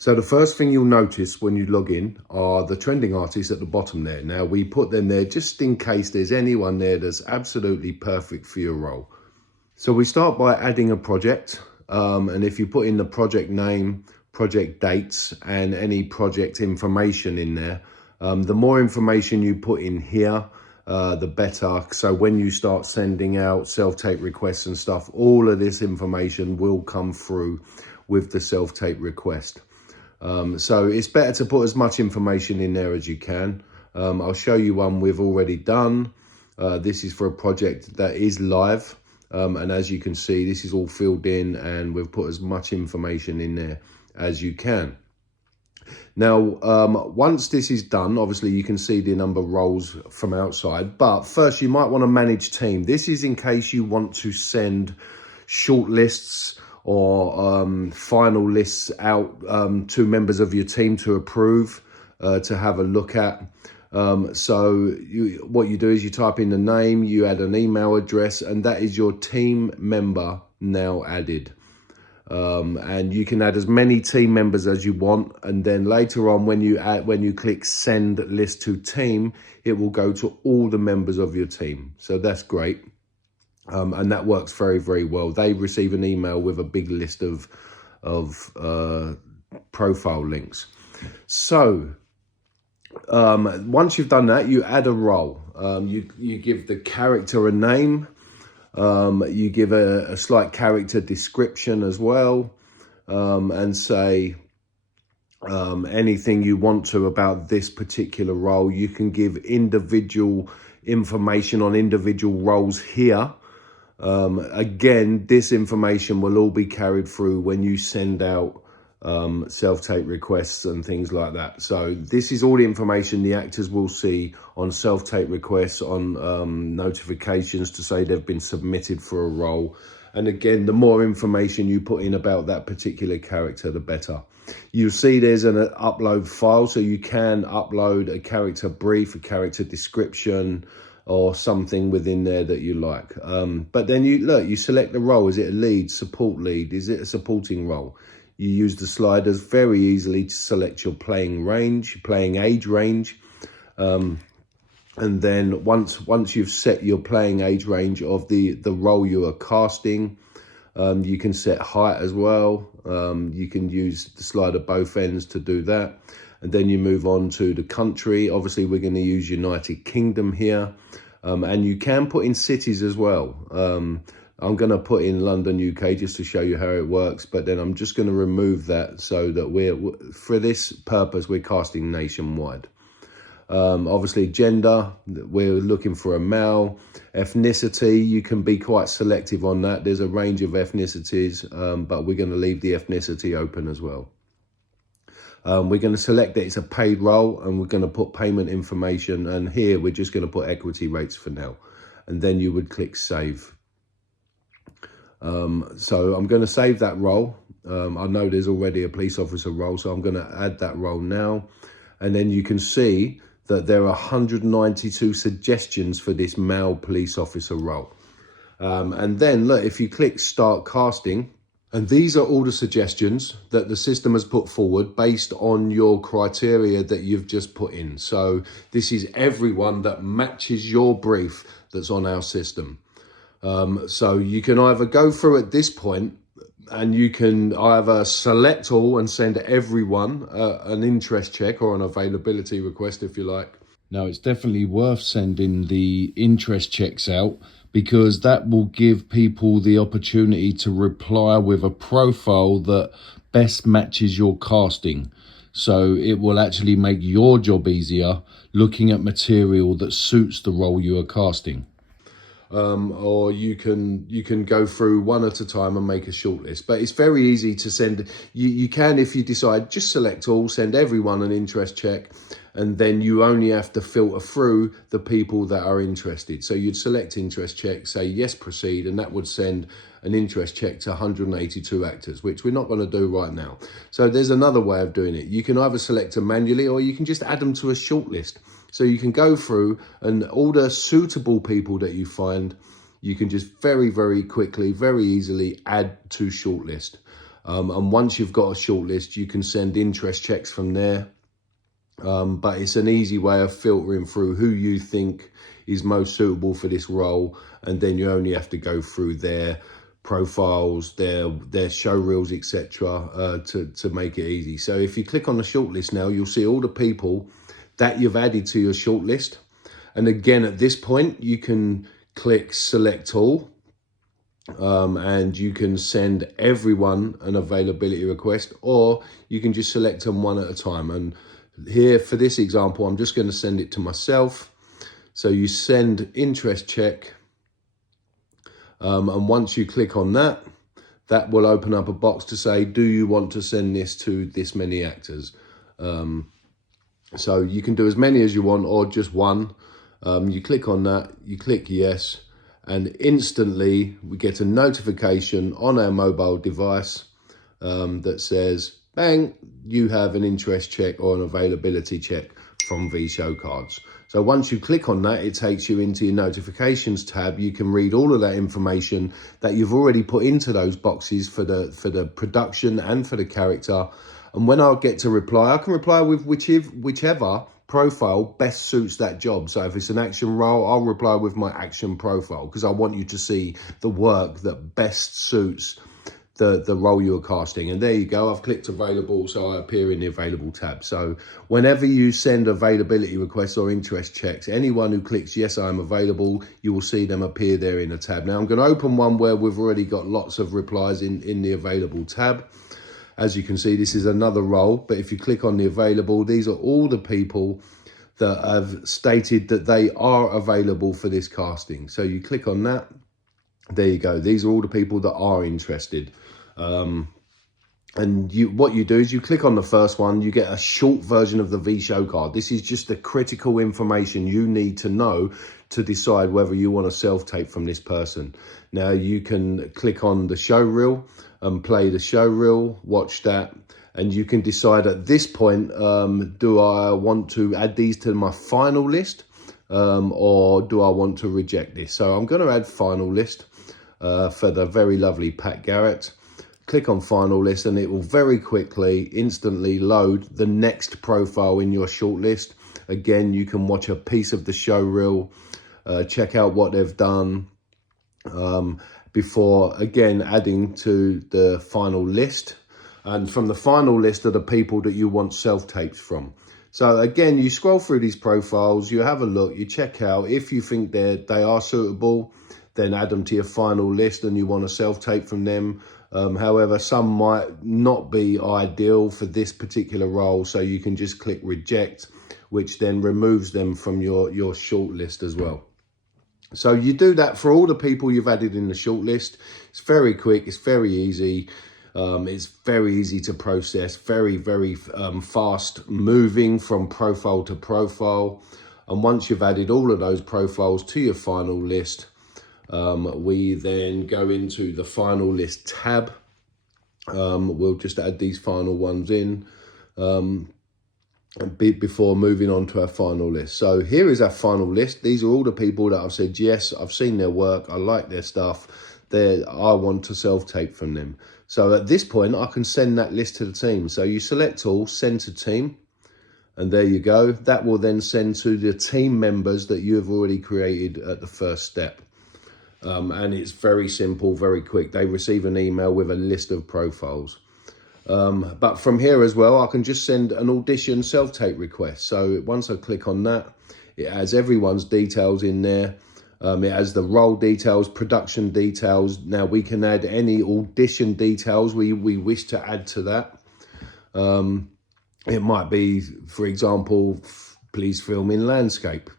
So the first thing you'll notice when you log in are the trending artists at the bottom there. Now we put them there just in case there's anyone there that's absolutely perfect for your role. So we start by adding a project. And if you put in the project name, project dates, and any project information in there, the more information you put in here, the better. So when you start sending out self-tape requests and stuff, all of this information will come through with the self-tape request. So it's better to put as much information in there as you can. I'll show you one we've already done. This is for a project that is live. And as you can see, this is all filled in and we've put as much information in there as you can. Now, once this is done, obviously you can see the number of roles from outside, but first you might want to manage team. This is in case you want to send short lists or final lists out to members of your team to approve, to have a look at. So what you do is you type in the name, you add an email address, and that is your team member now added. And you can add as many team members as you want, and then later on when you click send list to team, it will go to all the members of your team. So that's great. And that works very, very well. They receive an email with a big list of profile links. So once you've done that, you add a role. You give the character a name. You give a slight character description as well, and say anything you want to about this particular role. You can give individual information on individual roles here. Again, this information will all be carried through when you send out self-tape requests and things like that. So this is all the information the actors will see on self-tape requests, on notifications to say they've been submitted for a role. And again, the more information you put in about that particular character, the better. You'll see there's an upload file, so you can upload a character brief, a character description, or something within there that you like. But then you select the role. Is it a lead, support lead? Is it a supporting role? You use the sliders very easily to select your playing range, playing age range. And then once you've set your playing age range of the role you are casting, you can set height as well. You can use the slider both ends to do that. And then you move on to the country. Obviously, we're going to use United Kingdom here. And you can put in cities as well. I'm going to put in London, UK, just to show you how it works. But then I'm just going to remove that so that for this purpose, we're casting nationwide. Obviously, gender, we're looking for a male. Ethnicity, you can be quite selective on that. There's a range of ethnicities, but we're going to leave the ethnicity open as well. We're going to select that it's a paid role, and we're going to put payment information. And here we're just going to put equity rates for now. And then you would click save. So I'm going to save that role. I know there's already a police officer role, so I'm going to add that role now. And then you can see that there are 192 suggestions for this male police officer role. And then look, if you click start casting, and these are all the suggestions that the system has put forward based on your criteria that you've just put in. So this is everyone that matches your brief that's on our system. So you can either go through at this point and you can either select all and send everyone an interest check or an availability request if you like. Now, it's definitely worth sending the interest checks out, because that will give people the opportunity to reply with a profile that best matches your casting. So it will actually make your job easier looking at material that suits the role you are casting. Or you can go through one at a time and make a short list. But it's very easy to send. You can, if you decide, just select all, send everyone an interest check, and then you only have to filter through the people that are interested. So you'd select interest check, say yes, proceed, and that would send an interest check to 182 actors, which we're not going to do right now. So there's another way of doing it. You can either select them manually, or you can just add them to a short list. So you can go through, and all the suitable people that you find, you can just very, very quickly, very easily add to shortlist. And once you've got a shortlist, you can send interest checks from there. But it's an easy way of filtering through who you think is most suitable for this role, and then you only have to go through their profiles, their show reels, etc., to make it easy. So if you click on the shortlist now, you'll see all the people that you've added to your shortlist. And again, at this point, you can click select all, and you can send everyone an availability request, or you can just select them one at a time. And here for this example, I'm just going to send it to myself. So you send interest check, and once you click on that, that will open up a box to say, do you want to send this to this many actors? So you can do as many as you want, or just one. You click on that, you click yes, and instantly we get a notification on our mobile device that says, bang, you have an interest check or an availability check from vShowcards. So once you click on that, it takes you into your notifications tab. You can read all of that information that you've already put into those boxes for the production and for the character. And when I get to reply, I can reply with whichever profile best suits that job. So if it's an action role, I'll reply with my action profile, because I want you to see the work that best suits the role you're casting. And there you go, I've clicked available, so I appear in the available tab. So whenever you send availability requests or interest checks, anyone who clicks yes, I'm available, you will see them appear there in a tab. Now I'm going to open one where we've already got lots of replies in the available tab. As you can see, this is another role, but if you click on the available, these are all the people that have stated that they are available for this casting. So you click on that, there you go. These are all the people that are interested. And what you do is you click on the first one, you get a short version of the vShow card. This is just the critical information you need to know to decide whether you want to self-tape from this person. Now you can click on the show reel and play the show reel, watch that, and you can decide at this point, do I want to add these to my final list, or do I want to reject this? So I'm going to add final list for the very lovely Pat Garrett. Click on final list, and it will very quickly, instantly load the next profile in your shortlist. Again, you can watch a piece of the show reel, check out what they've done, before again adding to the final list. And from the final list are the people that you want self-tapes from. So again, you scroll through these profiles, you have a look, you check out. If you think they are suitable, then add them to your final list and you want to self-tape from them. However, some might not be ideal for this particular role, so you can just click reject, which then removes them from your shortlist as well. So you do that for all the people you've added in the shortlist. It's very quick, it's very easy. It's very easy to process, very fast moving from profile to profile. And once you've added all of those profiles to your final list, we then go into the final list tab. We'll just add these final ones in before moving on to our final list. So here is our final list. These are all the people that I've said, yes, I've seen their work, I like their stuff, I want to self-tape from them. So at this point, I can send that list to the team. So you select all, send to team, and there you go. That will then send to the team members that you have already created at the first step. And it's very simple, very quick. They receive an email with a list of profiles. But from here as well, I can just send an audition self-tape request. So once I click on that, it has everyone's details in there. It has the role details, production details. Now we can add any audition details we wish to add to that. It might be, for example, please film in landscape.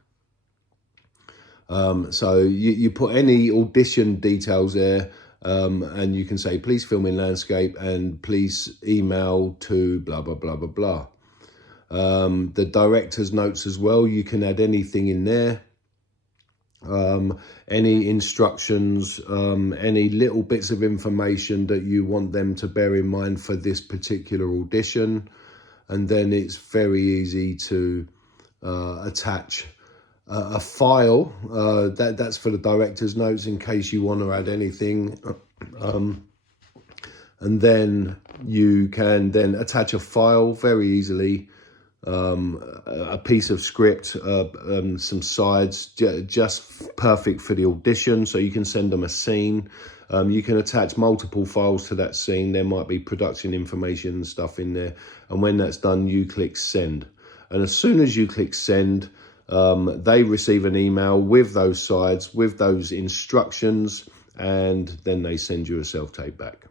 So you put any audition details there, and you can say, please film in landscape and please email to blah, blah, blah, blah, blah. The director's notes as well, you can add anything in there. Any instructions, any little bits of information that you want them to bear in mind for this particular audition. And then it's very easy to attach a file that's for the director's notes in case you want to add anything. And then you can then attach a file very easily, a piece of script, some sides, just perfect for the audition. So you can send them a scene. You can attach multiple files to that scene. There might be production information and stuff in there. And when that's done, you click send. And as soon as you click send, they receive an email with those sides, with those instructions, and then they send you a self-tape back.